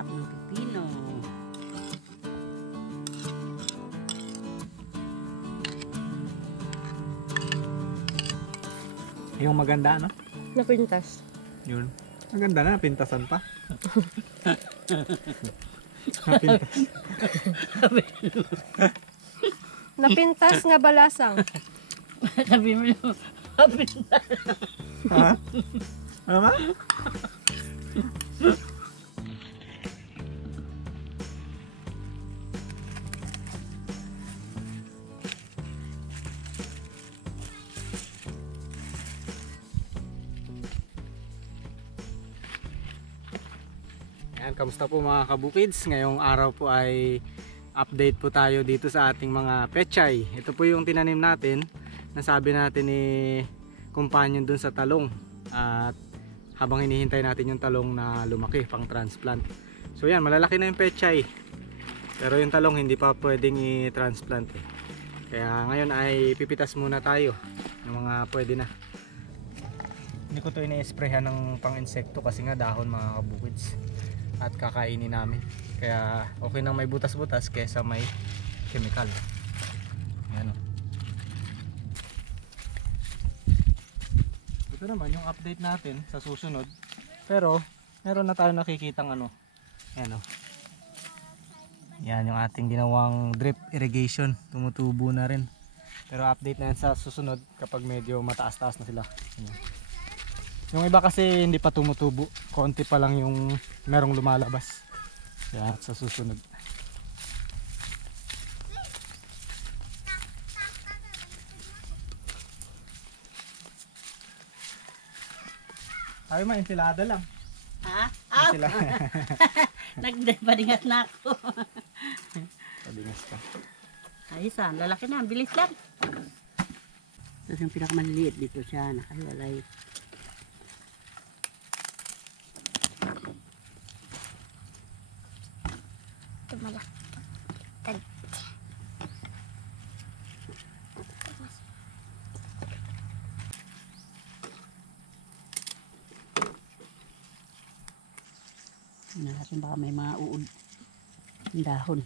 aking pipino. Yung maganda, no? Napintas. Yun. Maganda na, napintasan pa. Napintas. Napintas nga balasang. Sabi mo yung napintas. Ha? Ano ba? Ayan, kamusta po mga kabukids? Ngayong araw po ay update po tayo dito sa ating mga pechay. Ito po yung tinanim natin. Nasabi natin ni companion dun sa talong. At habang hinihintay natin yung talong na lumaki pang transplant. So yan, malalaki na yung pechay. Pero yung talong hindi pa pwedeng i-transplant eh. Kaya ngayon ay pipitas muna tayo ng mga pwede na. Hindi ko to ini-sprayhan ng pang-insekto kasi nga dahon mga kabukids. At kakainin namin. Kaya okay nang may butas-butas kaysa may chemical. Yan o. Ito naman yung update natin sa susunod. Pero meron na tayo nakikitang ano. Yan o. Yan yung ating ginawang drip irrigation. Tumutubo na rin. Pero update na yan sa susunod kapag medyo mataas-taas na sila. Yan. Yung iba kasi hindi pa tumutubo, konti pa lang yung merong lumalabas. Kaya sa susunod. Ay, ensilada lang. Ha? Nagparingat na ako. Pabingas ka. Ayos ah, lalaki na, bilis lang. Ito yung pinakamaliliit dito siya, nakahiwalay. Tumalak. Tingnan natin baka may mga uod. Yung dahon.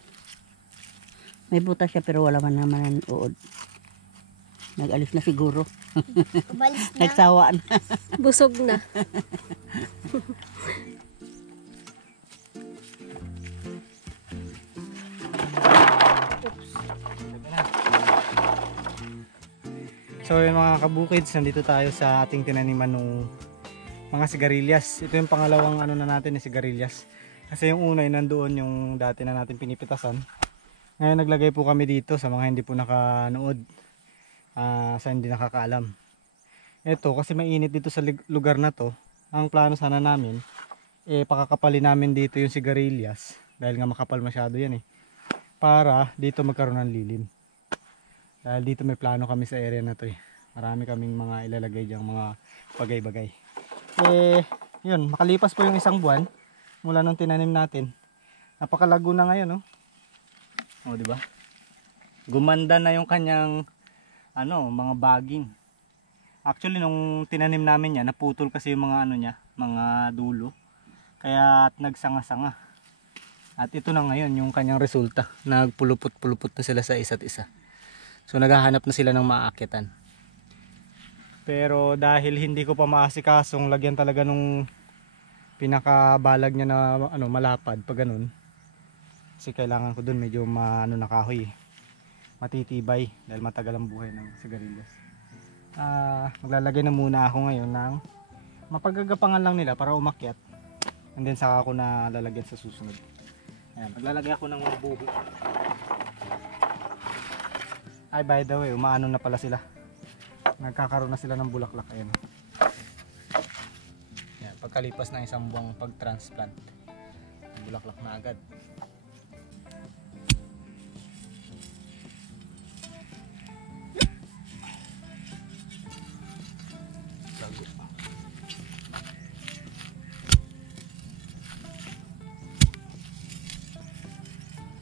May butas siya pero wala man naman ang uod. Nag-alis na siguro. Umalis na. Nagsawa na. Busog na. So yung mga kabukids, nandito tayo sa ating tinaniman ng mga sigarilyas. Ito yung pangalawang ano na natin ni sigarilyas. Kasi yung una ay nandoon yung dati na natin pinipitasan. Ngayon naglagay po kami dito sa mga hindi po nakanood. Sa hindi nakakaalam. Ito kasi mainit dito sa lugar na to. Ang plano sana namin, pakakapalin namin dito yung sigarilyas. Dahil nga makapal masyado yan eh. Para dito magkaroon ng lilim. Dahil dito may plano kami sa area na to eh. Marami kaming mga ilalagay diyang mga bagay-bagay. Yun, makalipas po yung isang buwan mula nung tinanim natin. Napakalago na ngayon, no? Oh, di ba? Gumanda na yung kanyang mga baging. Actually nung tinanim namin yan, naputol kasi yung mga mga dulo. Kaya nagsanga-sanga. At ito na ngayon yung kanyang resulta. Nagpulupot-pulupot na sila sa isa't isa. So naghahanap na sila ng maaakitan. Pero dahil hindi ko pa maasikasong lagyan talaga nung pinakabalag niya na malapad pag ganun. Kasi kailangan ko dun medyo na kahoy. Matitibay dahil matagal ang buhay ng sigarilyas. Maglalagay na muna ako ngayon ng mapagagapangan lang nila para umakyat. And then saka ako na lalagyan sa susunod. Ayan, maglalagay ako ng mga buho. Ay, by the way, umaano na pala sila. Nagkakaroon na sila ng bulaklak. Ayan. Ayan, pagkalipas ng isang buwang pag-transplant, bulaklak na agad.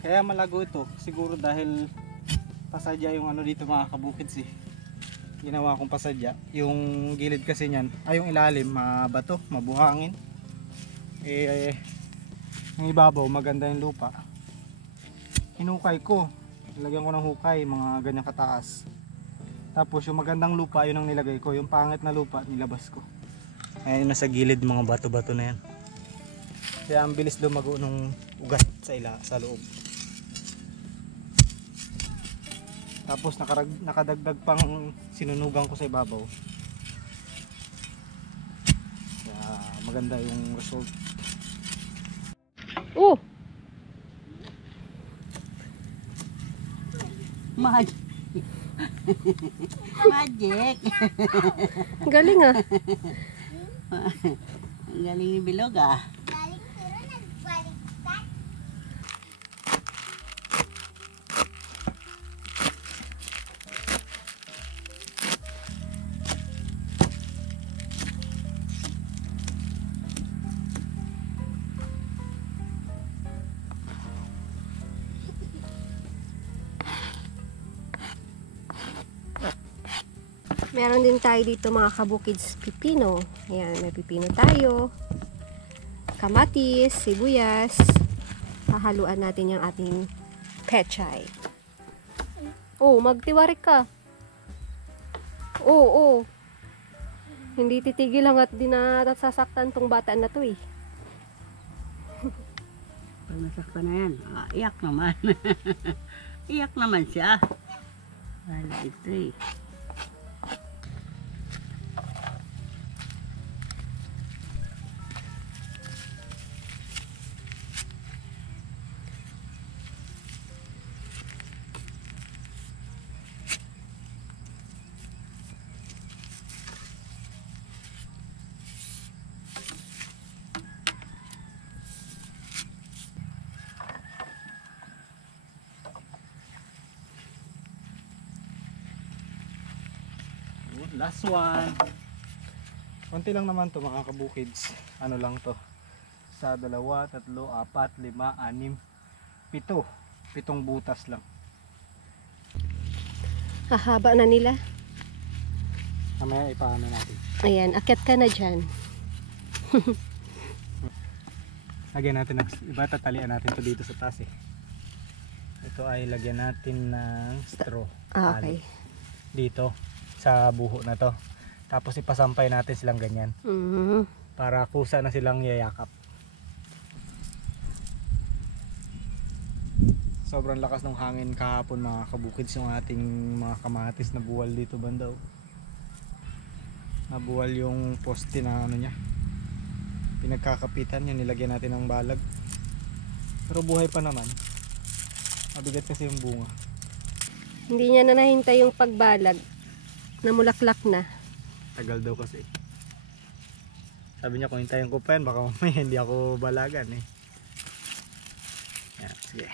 Kaya malago ito, siguro dahil pasadya yung dito mga kabukids eh. Ginawa kong pasadya. Yung gilid kasi niyan, yung ilalim, mabato, mabuhangin. Yung ibabaw, maganda yung lupa. Hinukay ko. Nilagyan ko ng hukay, mga ganyang kataas. Tapos yung magandang lupa, yun ang nilagay ko. Yung pangit na lupa, nilabas ko. Ayan yung nasa gilid, mga bato-bato na yan. Kaya ang bilis lumago ng ugat sa loob. Tapos nakadagdag pang sinunugan ko sa ibabaw. Kaya maganda yung result. Oh, Magic. Magic. galing ah. Ang galing ni Bilog ah. Galing pero nagbaliktad. Meron din tayo dito mga kabukids pipino. Ayan, may pipino tayo. Kamatis, sibuyas. Hahaluan natin yung ating pechay. Oh, magtiwarik ka. Oo. Hindi titigil hanggat di na sasaktan tong bata na to eh. Pag nasaktan na yan, iyak naman. Iyak naman siya. Wala ito eh. Last one. Konti lang naman to mga kabukids. Ano lang to. Sa 2, 3, 4, 5, 6, 7. 7 butas lang. Hahaba na nila. Mamaya ipaano natin. Ayan, akyat ka na dyan. Lagyan natin iba, tatalian natin to dito sa taas eh. Ito ay lagyan natin ng straw. Okay. Dito sa buho na to. Tapos ipasampay natin silang ganyan para kusa na silang yayakap. Sobrang lakas ng hangin kahapon mga kabukids, yung ating mga kamatis na buwal dito bandaw. Nabuwal yung poste na ano niya. Pinagkakapitan yun, nilagyan natin ng balag. Pero buhay pa naman. Mabigat kasi yung bunga. Hindi niya na nahintay yung pagbalag. Namulaklak na. Tagal daw kasi. Sabi niya kung hintayin ko pa yan, baka mamaya hindi ako balagan eh. Yan, sige.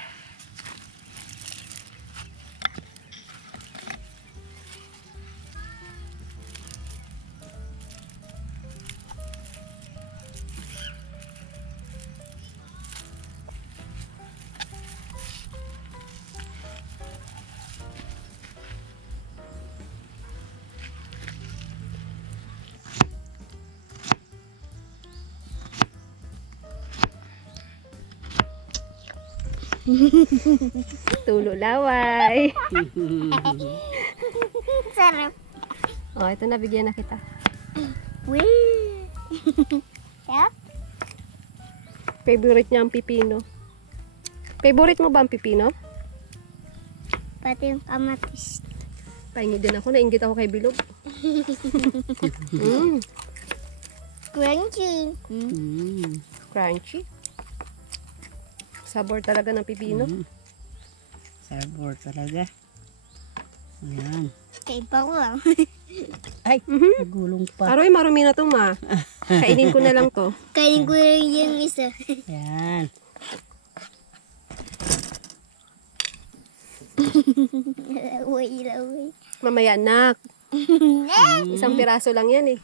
Tulo laway. Sarap. Oh, ito na, bigyan na kita. Wee! Sarap? Favorite niya ang pipino. Favorite mo ba ang pipino? Pati yung kamatis. Pahingi din ako, nainggit ako kay Bilog. Crunchy. Crunchy. Sabor talaga ng pipino. Sabor talaga. Ayan. Kaiba ko lang. Ay, nagulong pa. Aroy, marumi na to, ma. Kainin ko na lang to. Kainin ko rin yung isa. Ayan. Laway, laway. Mamaya, anak. Isang piraso lang yan eh.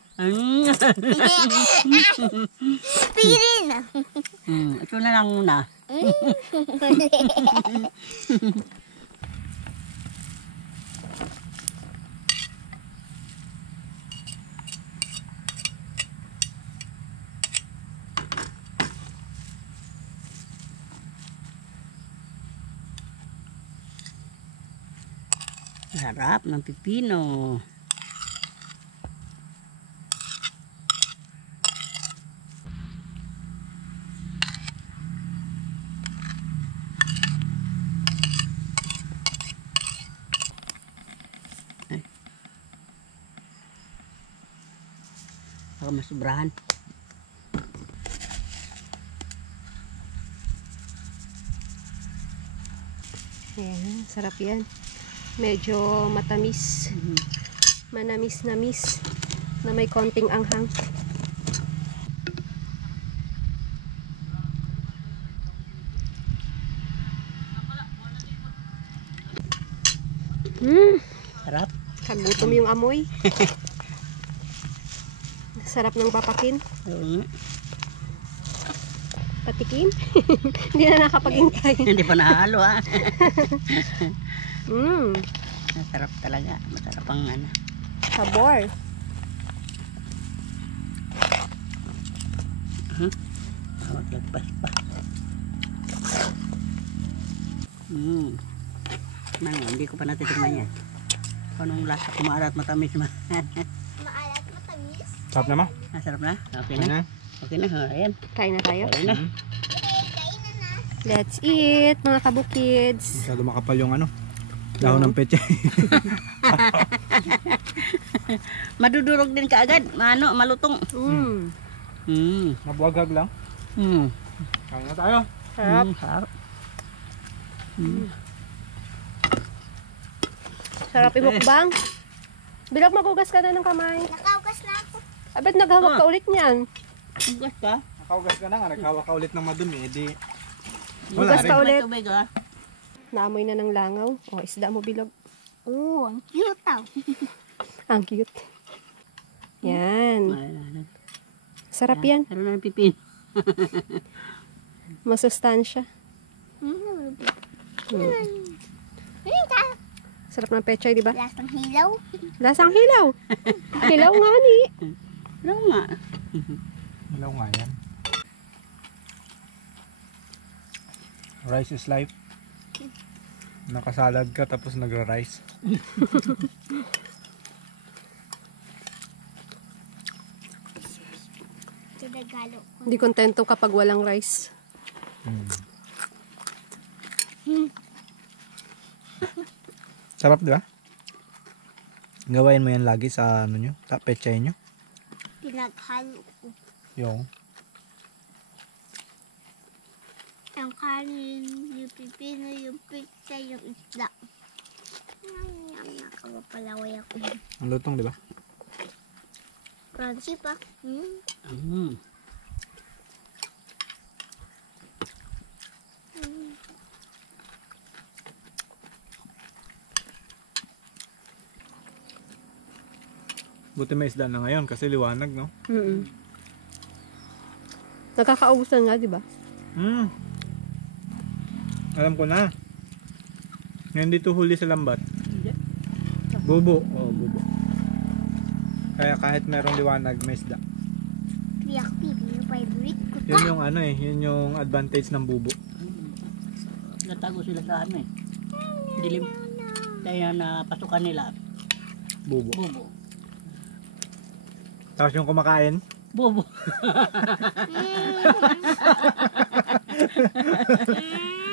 Pirin na. Ito na lang muna. Sarap ng pipino. Ay. Baka masubrahan. Ayan, sarap yan. Medyo matamis. Manamis-namis. Na may konting anghang. Sarap. Kagutom yung amoy. Sarap ng papakin. Oo nga. Patikim. Hindi na nakapagintay. Hindi pa nahalo ha. Masarap talaga. Masarap ang ano. Sabor. Maglagpas pa. Hindi ko pa natitigman yan. Anong lasa? Kumaalat matamis ma. Maalat matamis. Sarap naman. Masarap na? Okay na? Okay na. Ayan. Kain na tayo. Okay na. Kainan na. Let's eat, mga kabukids. Masyado makapal yung ano. Dahon ng peche. Madudurog din kaagad. Malutong. Mabuwagag lang. Kain na tayo. Sarap. Sarap. Sarap imukbang. Bilog, magugas ka na ng kamay. Nakaugas na ako. Abet, naghawak ka ulit niyan. Ugas ka? Nakaugas ka na nga. Naghawa ka ulit ng madumi. Edi Ugas ka ulit. Tubig ha? Naamoy na ng langaw. O, isda mo, Bilog. Oo, ang cute daw. Ang cute. Yan. Sarap yan. Meron na ng pipin. Masustansya. Sarap ng pechay, di ba? Lasang hilaw. Lasang hilaw. Hilaw nga ni. Ano nga? Ilaw nga yan. Rice is life. Nakasalad ka tapos nagra-rice. Regalo ko. Hindi kontento kapag walang rice. Sarap, di ba? Gawain mo yan lagi sa ano nyo, pechay nyo. Pinaghalo ko. Yung Ang kanin, yung pipino, yung pizza, yung isda. Nakakapalaway ako. ang lutong, di ba? Crunchy pa. Buti may isda na ngayon kasi liwanag, no? Nakakaubusan nga, di ba? Alam ko na. Ngayon dito huli sa lambat. Bubo. Oo, bubo. Kaya kahit merong liwanag, may isda. Piyak pipi, yung favorite ko. Yun yung ano eh, yun yung advantage ng bubo. Natago sila sa ano eh. Dilim. Kaya napasukan nila. Bubo. Bubo. Tapos yung kumakain, Bubo.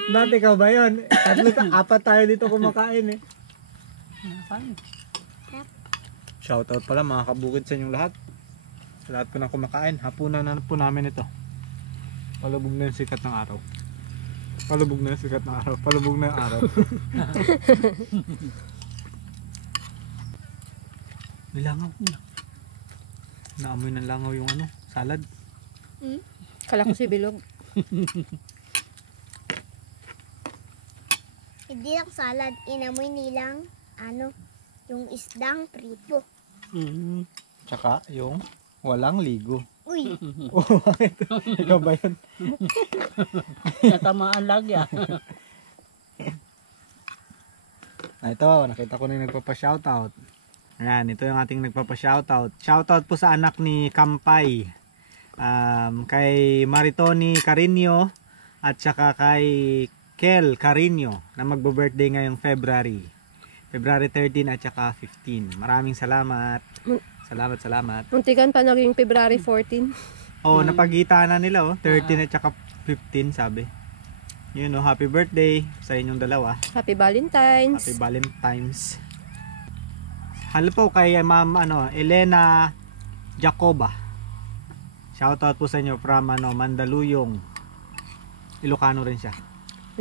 dati ka ba yun? Apat tayo dito kumakain eh. Shoutout pala mga kabukid sa inyong lahat. Sa lahat po ng kumakain. Hapunan na po namin ito. Palubog na yung sikat ng araw. Palubog na yung sikat ng araw. Palubog na yung araw. Nilangaw. Naamoy ng langaw yung ano, salad. Kala ko si Bilog. Hindi lang salad, inamoy nilang yung isdang prito. Tsaka yung walang ligo. Uy, Oh, bakit? Ikaw ba yun? Natamaan lagi ah. Ito, nakita ko na yung nagpapa-shoutout. Ayan, ito yung ating nagpapa-shoutout. Shoutout po sa anak ni Kampay. Kay Maritoni Carino at saka kay Kel Carino na magbo-birthday ngayong February February 13 at saka 15. Maraming salamat. Mun- Salamat. Muntikan pa naging February 14. Oh, napagita na nila oh. 13 at saka 15 sabi. Yun oh, happy birthday sa inyong dalawa. Happy Valentine's. Happy Valentine's. Hello po kay Ma'am Elena Jacoba. Shoutout po sa inyo from Mandaluyong. Ilocano rin siya.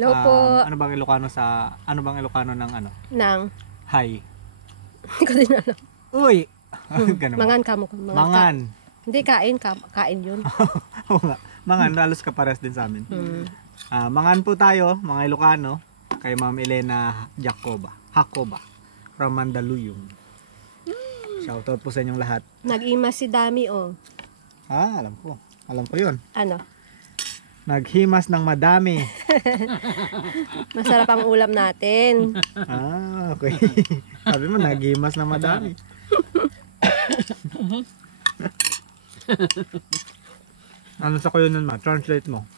Hello po. Ano bang Ilocano ng Nang. Hi. Hindi ko din alam. Uy. Ganun. Mangan ka mo. Mangan. Hindi, kain yun. Oo nga. Mangan, halos kapares din sa amin. Mangan po tayo, mga Ilocano, kay Ma'am Elena Jacoba. From Mandaluyong. Shoutout po sa inyong lahat. Nag-ima si Dami, oh. Alam ko. Alam ko yun. Ano? Naghimas ng madami. Masarap ang ulam natin. Okay. Sabi mo, naghimas ng madami. Ano sa kuyo nun, ma? Translate mo.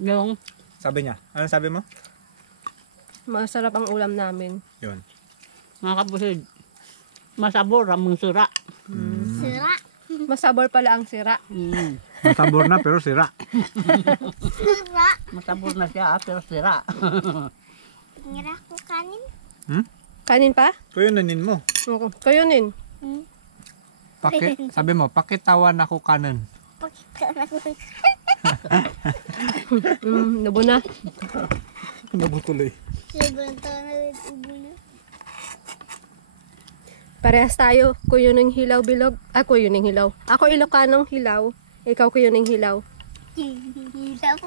Yung Sabi niya. Ano sabi mo? Masarap ang ulam namin. Yun. mga kabusid, masabor ang sira. Sira. Masabor pala ang sira. Masabor na pero sira. Sira. Masabor na siya pero sira. Ngira ko kanin. Kanin pa? Kuyo nanin mo. Kayunin. Sabi mo, pakitawan ako kanan. Pakita na ko. Labo na. Nabutuloy. Sobrang tawa na ubo na. Parehas tayo. Kuyo ng hilaw bilog. Kuyo ng hilaw. Ako Ilocanong hilaw. Ikaw kuyo ng hilaw. Hilaw.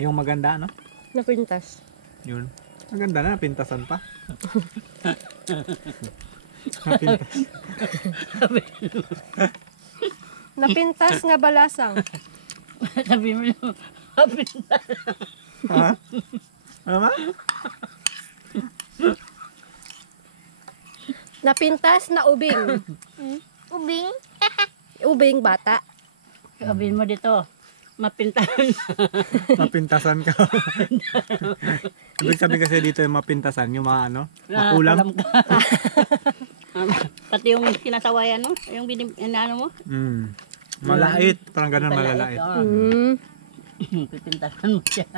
Yung maganda, no? Napintas. Yun. Maganda na, pintasan pa. Napintas. Napintas nga balasang. Sabi mo yung napintas. Ha? Ano ba? Napintas na ubing. Ubing. Ubing bata. Sabihin mo dito, mapintasan. Mapintasan ka. Ibig sabihin kasi dito yung mapintasan, yung mga makulam. Kulam ka. Pati yung sinasawayan mo, yung ano mo. Malait, parang ganun malalait. Pipintasan mo siya.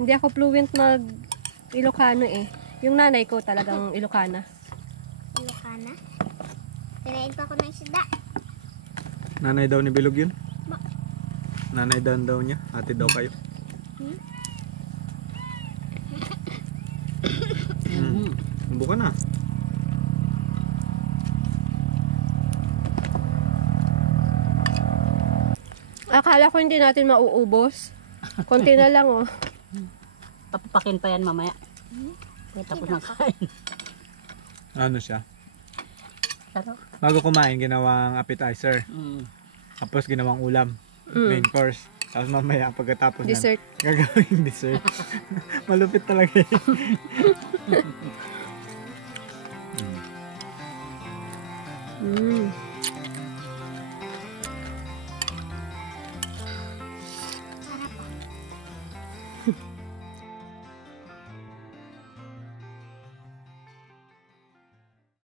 Hindi ako fluent mag Ilocano eh. Yung nanay ko talagang Ilocana. Ilocana. Pinain pa ko ng isda. Nanay daw ni Bilog yun? Nanay daw niya, ate daw kayo. Buka na. Akala ko hindi natin mauubos. Konti na lang oh. Papapakin pa yan mamaya. Tapos na kain. Ano siya? Sarap. Bago kumain, ginawang appetizer. Tapos ginawang ulam. Main course. Tapos mamaya pagkatapos Dessert. gagawin dessert. Malupit talaga eh.